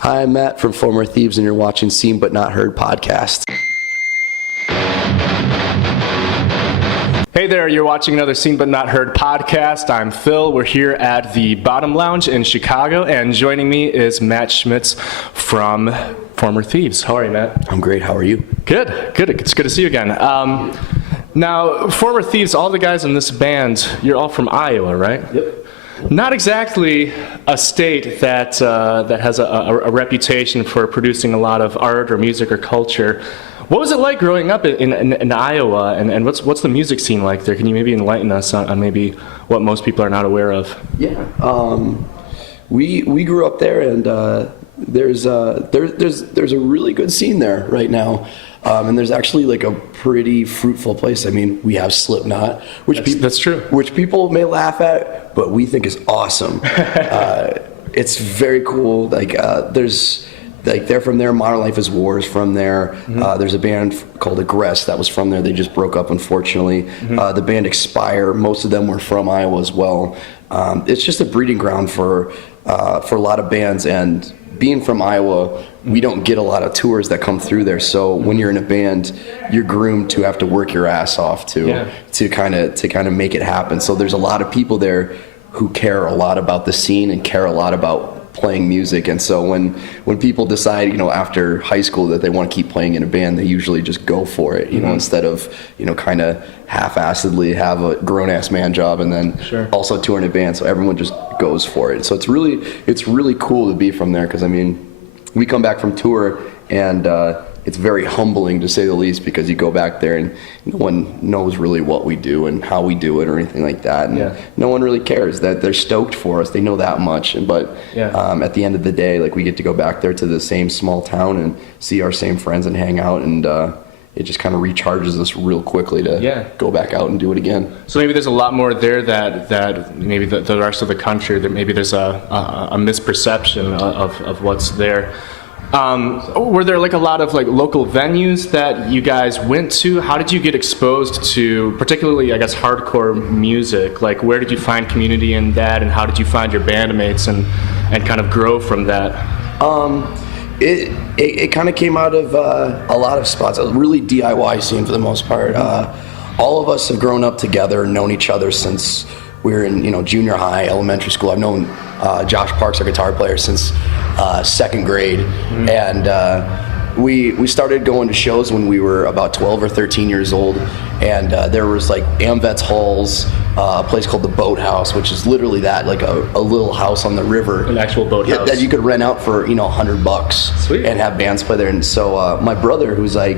Hi, I'm Matt from Former Thieves, and you're watching Seen But Not Heard podcast. Hey there, you're watching another Seen But Not Heard podcast. I'm Phil. We're here at the Bottom Lounge in Chicago, and joining me is Matt Schmitz from Former Thieves. How are you, Matt? I'm great. How are you? Good. It's good to see you again. Now, Former Thieves, all the guys in this band, you're all from Iowa, right? Yep. Not exactly a state that has a reputation for producing a lot of art or music or culture. What was it like growing up in Iowa, and what's the music scene like there? Can you maybe enlighten us on maybe what most people are not aware of? Yeah. We grew up there, and there's a really good scene there right now. And there's actually like a pretty fruitful place. I mean, we have Slipknot, That's true. Which people may laugh at, but we think is awesome. It's very cool. They're from there. Modern Life is War is from there. Mm-hmm. There's a band called Aggress that was from there. They just broke up, unfortunately. Mm-hmm. The band Expire, most of them were from Iowa as well. It's just a breeding ground for a lot of bands, and being from Iowa, we don't get a lot of tours that come through there. So when you're in a band, you're groomed to have to work your ass off to kind of make it happen. So there's a lot of people there who care a lot about the scene and care a lot about playing music. And so when people decide, after high school that they want to keep playing in a band, they usually just go for it, instead of, kind of half-assedly have a grown-ass man job and then also tour in a band. So everyone just goes for it. So it's really cool to be from there, because, we come back from tour and it's very humbling, to say the least, because you go back there and no one knows really what we do and how we do it or anything like that. And no one really cares. That they're stoked for us. They know that much. But at the end of the day, we get to go back there to the same small town and see our same friends and hang out, and it just kind of recharges us real quickly to go back out and do it again. So maybe there's a lot more there that maybe the rest of the country, that maybe there's a misperception of what's there. Were there a lot of local venues that you guys went to? How did you get exposed to particularly, I guess, hardcore music? Where did you find community in that, and how did you find your bandmates and kind of grow from that? It kind of came out of a lot of spots. A really DIY scene for the most part. All of us have grown up together, known each other since we were in junior high, elementary school. I've known Josh Parks, our guitar player, since second grade, and we started going to shows when we were about 12 or 13 years old, and there was AmVets halls, a place called the Boathouse, which is literally that, a little house on the river, an actual boathouse that you could rent out for $100. Sweet. And have bands play there. And so my brother, who's a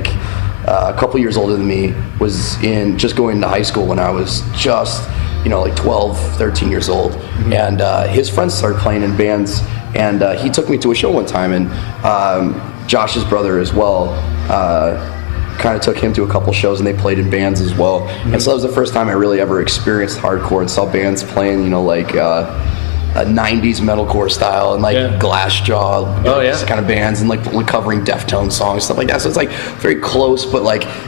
couple years older than me, was just going to high school when I was just 12, 13 years old. And his friends started playing in bands, and he took me to a show one time, and Josh's brother as well kind of took him to a couple shows, and they played in bands as well. And so that was the first time I really ever experienced hardcore and saw bands playing, a 90s metalcore style and Glassjaw kind of bands, and covering Deftones songs, stuff like that. So it's very close, but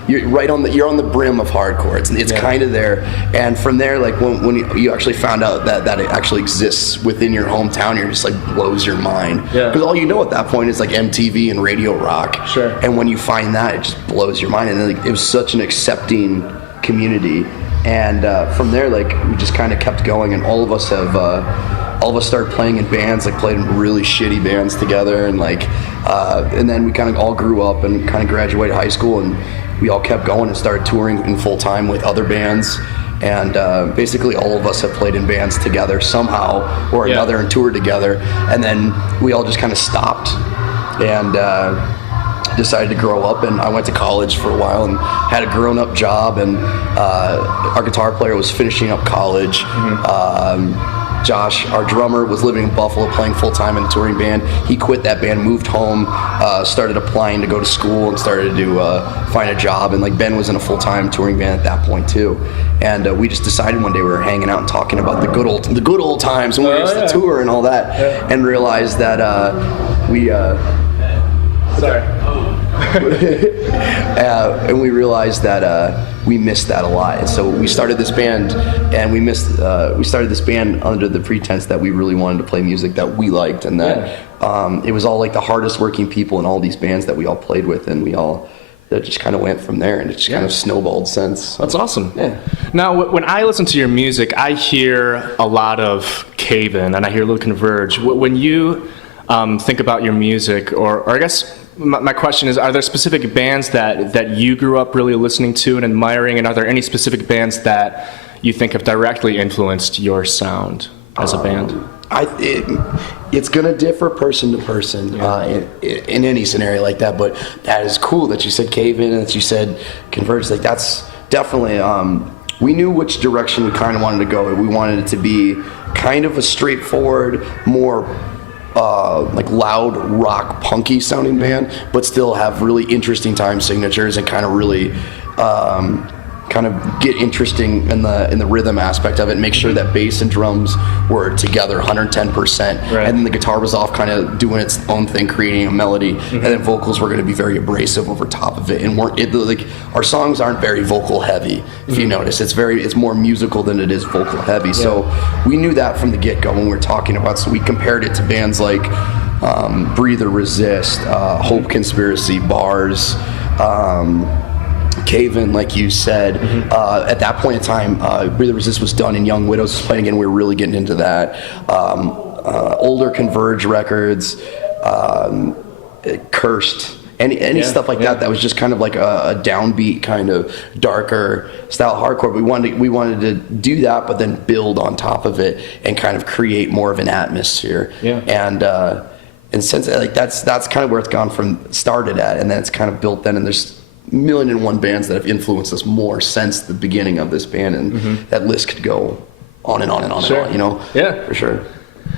you're on the brim of hardcore. It's kind of there. And from there, when you actually found out that it actually exists within your hometown, you're just blows your mind. Because all you know at that point is MTV and Radio Rock. Sure. And when you find that, it just blows your mind. And then it was such an accepting community. And from there, we just kind of kept going, and all of us started playing in bands, played in really shitty bands together, and and then we kind of all grew up and kind of graduated high school, and we all kept going and started touring in full time with other bands. And basically all of us have played in bands together somehow or another and toured together. And then we all just kind of stopped and decided to grow up, and I went to college for a while and had a grown-up job, and our guitar player was finishing up college. Josh, our drummer, was living in Buffalo playing full-time in a touring band. He quit that band, moved home, started applying to go to school, and started to find a job. And Ben was in a full-time touring band at that point too. And we just decided one day, we were hanging out and talking about the good old times when we used to tour and all that, and realized that and we realized that we missed that a lot. And so we started this band, and we started this band under the pretense that we really wanted to play music that we liked, and that it was all like the hardest working people in all these bands that we all played with, and that just kind of went from there, and it just kind of snowballed since. So. That's awesome. Yeah. Now, when I listen to your music, I hear a lot of Cave In, and I hear a little Converge. When you think about your music, or I guess my question is, are there specific bands that you grew up really listening to and admiring, and are there any specific bands that you think have directly influenced your sound as a band? It's going to differ person to person in any scenario like that, but that is cool that you said Cave In and that you said Converge. Like, that's definitely, we knew which direction we kind of wanted to go. We wanted it to be kind of a straightforward, more like loud rock punky sounding band, but still have really interesting time signatures and kind of really kind of get interesting in the rhythm aspect of it, and make sure that bass and drums were together 110%, right. And then the guitar was off kind of doing its own thing, creating a melody, and then vocals were going to be very abrasive over top of it. And like our songs aren't very vocal heavy, if you notice. It's more musical than it is vocal heavy. So we knew that from the get-go when we were talking about, so we compared it to bands like Breather, Resist, Hope Conspiracy, Bars, Cave In, like you said. At that point in time, Breathe the Resist was done and Young Widows was playing again. We were really getting into that. Older Converge records, Cursed, any stuff like that was just kind of like a downbeat, kind of darker style hardcore. We wanted to do that, but then build on top of it and kind of create more of an atmosphere. And since like that's kind of where it's started at, and then it's kind of built then, and there's 1,000,001 bands that have influenced us more since the beginning of this band, and that list could go on and on and on and on, you know? Yeah. For sure.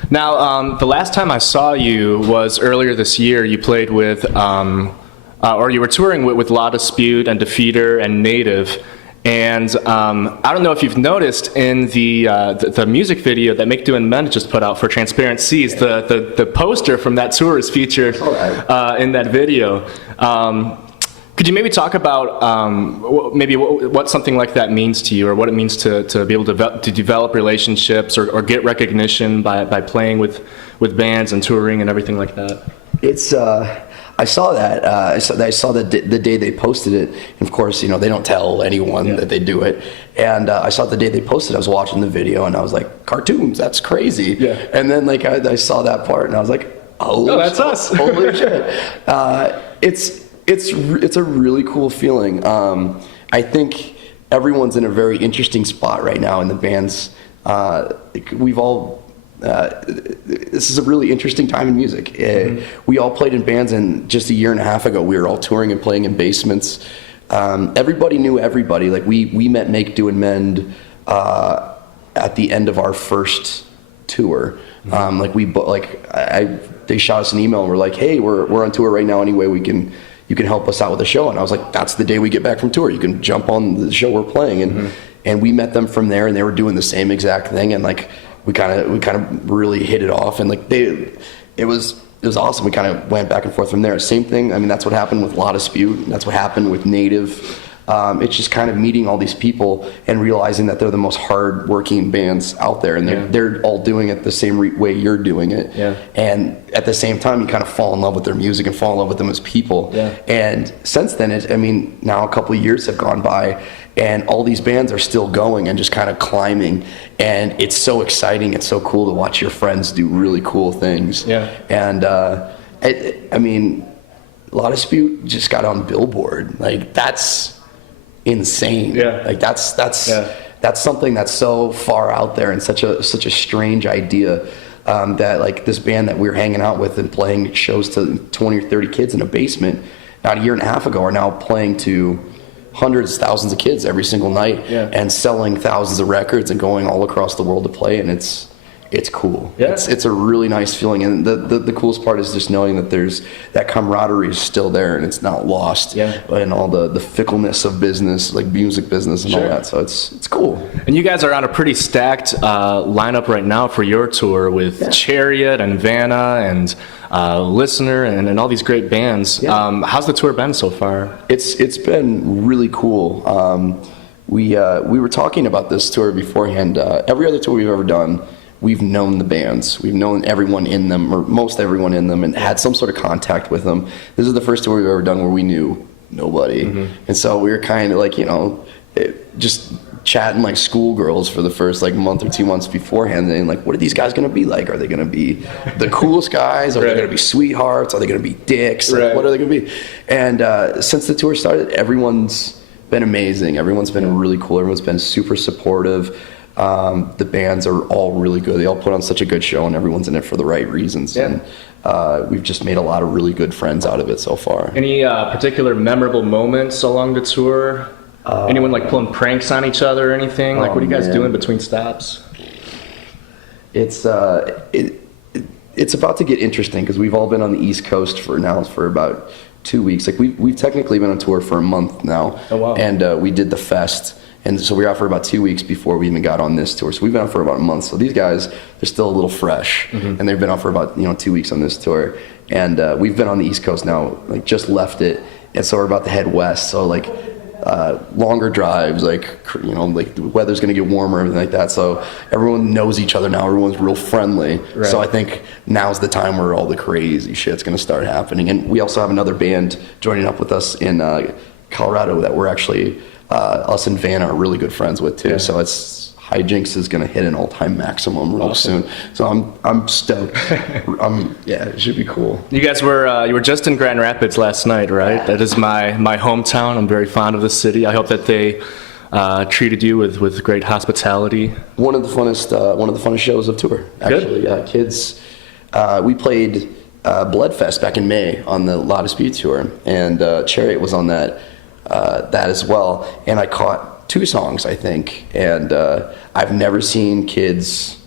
Now, the last time I saw you was earlier this year. You played with, or you were touring with La Dispute and Defeater and Native. And I don't know if you've noticed in the music video that Make Do and Men just put out for Transparent Seas, the poster from that tour is featured in that video. Could you maybe talk about maybe what something like that means to you, or what it means to be able to develop relationships or get recognition by playing with bands and touring and everything like that? It's I saw that. I saw the day they posted it. And of course, you know, they don't tell anyone that they do it. And I saw it the day they posted. I was watching the video and I was like, cartoons, that's crazy. Yeah. And then like I saw that part and I was like, oh, that's us. Holy shit. It's a really cool feeling. I think everyone's in a very interesting spot right now in the bands. We've all. This is a really interesting time in music. We all played in bands, and just a year and a half ago, we were all touring and playing in basements. Everybody knew everybody. Like we met Make Do and Mend at the end of our first tour. They shot us an email and we're like, hey, we're on tour right now. Anyway, you can help us out with a show. And I was like, that's the day we get back from tour. You can jump on the show we're playing. And we met them from there, and they were doing the same exact thing. And like, we kind of really hit it off, and like it was awesome. We kind of went back and forth from there. Same thing. I mean, that's what happened with La Dispute. That's what happened with Native. It's just kind of meeting all these people and realizing that they're the most hard-working bands out there, and they're all doing it the same way you're doing it. Yeah. And at the same time, you kind of fall in love with their music and fall in love with them as people. Yeah. And since then, now a couple of years have gone by, and all these bands are still going and just kind of climbing, and it's so exciting. It's so cool to watch your friends do really cool things. Yeah. And La Dispute just got on Billboard. Like, that's insane. Yeah. Like that's something that's so far out there and such a strange idea, that like this band that we were hanging out with and playing shows to 20 or 30 kids in a basement about a year and a half ago are now playing to hundreds, thousands of kids every single night, and selling thousands of records and going all across the world to play, and it's cool. Yeah. It's a really nice feeling, and the coolest part is just knowing that there's that camaraderie is still there and it's not lost. Yeah. And all the fickleness of business, like music business and all that. So it's cool. And you guys are on a pretty stacked lineup right now for your tour with Chariot and Vanna and Listener and all these great bands. Yeah. How's the tour been so far? It's been really cool. We were talking about this tour beforehand. Every other tour we've ever done, we've known the bands. We've known everyone in them, or most everyone in them, and had some sort of contact with them. This is the first tour we've ever done where we knew nobody. And so we were kind of like, just chatting like schoolgirls for the first like month or 2 months beforehand, and like, what are these guys going to be like? Are they going to be the coolest guys? Are they going to be sweethearts? Are they going to be dicks? Like, what are they going to be? And since the tour started, everyone's been amazing. Everyone's been really cool. Everyone's been super supportive. The bands are all really good. They all put on such a good show, and everyone's in it for the right reasons. And we've just made a lot of really good friends out of it so far. Any particular memorable moments along the tour? Anyone like pulling pranks on each other or anything? Like, what are you guys doing between stops? It's about to get interesting because we've all been on the East Coast for about 2 weeks. Like we've technically been on tour for a month now. Oh, wow. And we did the fest. And so we were out for about 2 weeks before we even got on this tour. So we've been out for about a month. So these guys, they're still a little fresh, and they've been out for about 2 weeks on this tour. And we've been on the East Coast now, like just left it, and so we're about to head west. So like longer drives, like the weather's gonna get warmer, everything like that. So everyone knows each other now. Everyone's real friendly. Right. So I think now's the time where all the crazy shit's gonna start happening. And we also have another band joining up with us in Colorado that we're actually. Us and Vanna are really good friends with too, so it's Hijinks is gonna hit an all-time maximum real soon. So I'm stoked. It should be cool. You guys were you were just in Grand Rapids last night, right? That is my hometown. I'm very fond of the city. I hope that they treated you with great hospitality. One of the funnest shows of tour. Actually, kids. We played Bloodfest back in May on the La Dispute tour, and Chariot was on that as well, and I caught 2 songs, I think, and I've never seen kids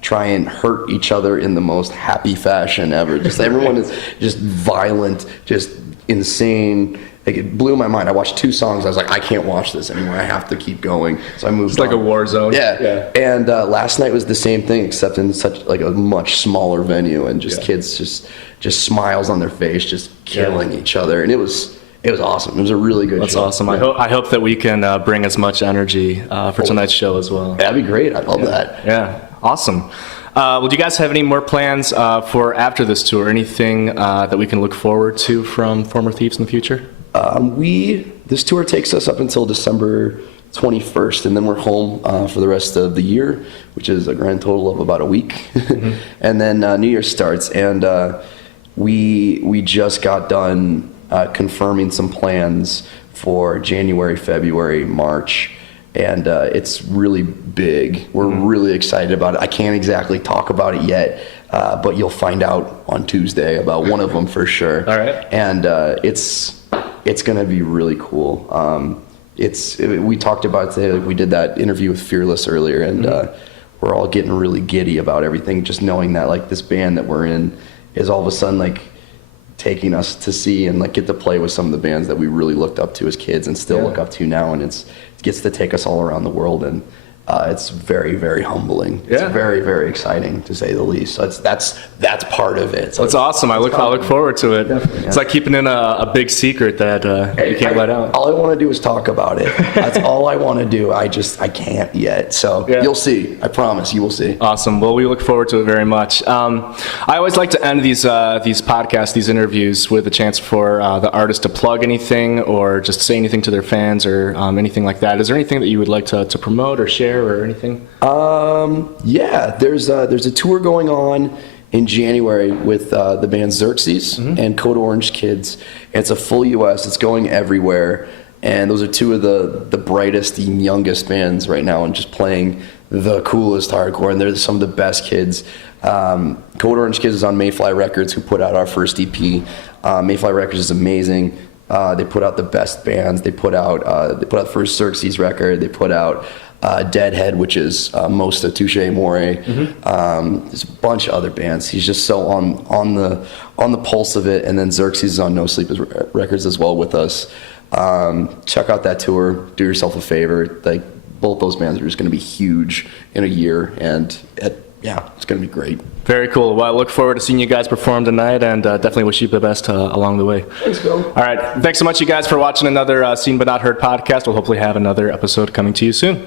try and hurt each other in the most happy fashion ever. Just everyone is just violent, just insane. Like, it blew my mind. I watched 2 songs. I was like, I can't watch this anymore. I have to keep going. So I moved. It's like on. A war zone. Yeah. And last night was the same thing, except in such like a much smaller venue, and just kids just smiles on their face, just killing each other, and it was awesome. It was a really good show. That's awesome. I hope that we can bring as much energy for tonight's show as well. That'd be great. I'd love that. Yeah, awesome. Well, do you guys have any more plans for after this tour? Anything that we can look forward to from Former Thieves in the future? This tour takes us up until December 21st, and then we're home for the rest of the year, which is a grand total of about a week. And then New Year starts, and we just got done confirming some plans for January, February, March, and it's really big. We're really excited about it. I can't exactly talk about it yet, but you'll find out on Tuesday about one of them for sure. All right. And it's going to be really cool. We talked about it today. Like, we did that interview with Fearless earlier, and we're all getting really giddy about everything, just knowing that like this band that we're in is all of a sudden like taking us to see and like get to play with some of the bands that we really looked up to as kids and still look up to now, and it gets to take us all around the world, and it's very, very humbling. It's very, very exciting to say the least. So that's part of it. So that's awesome. I look forward to it. It's like keeping in a big secret that you can't let out. All I want to do is talk about it. That's all I want to do. I can't yet. So you'll see. I promise you will see. Awesome. Well, we look forward to it very much. I always like to end these podcasts, these interviews, with a chance for the artist to plug anything or just say anything to their fans or anything like that. Is there anything that you would like to promote or share or anything? There's a tour going on in January with the band Xerxes and Code Orange Kids. And it's a full U.S. It's going everywhere, and those are 2 of the brightest and youngest bands right now, and just playing the coolest hardcore. And they're some of the best kids. Code Orange Kids is on Mayfly Records, who put out our first EP. Mayfly Records is amazing. They put out the best bands. They put out the first Xerxes record. They put out Deadhead, which is Mosta Touche Amore. There's a bunch of other bands. He's just so on the pulse of it. And then Xerxes is on No Sleep Records as well with us. Check out that tour. Do yourself a favor. Like, both those bands are just going to be huge in a year, and it's going to be great. Very cool. Well, I look forward to seeing you guys perform tonight, and definitely wish you the best along the way. Thanks, Bill. All right. Thanks so much, you guys, for watching another Seen But Not Heard podcast. We'll hopefully have another episode coming to you soon.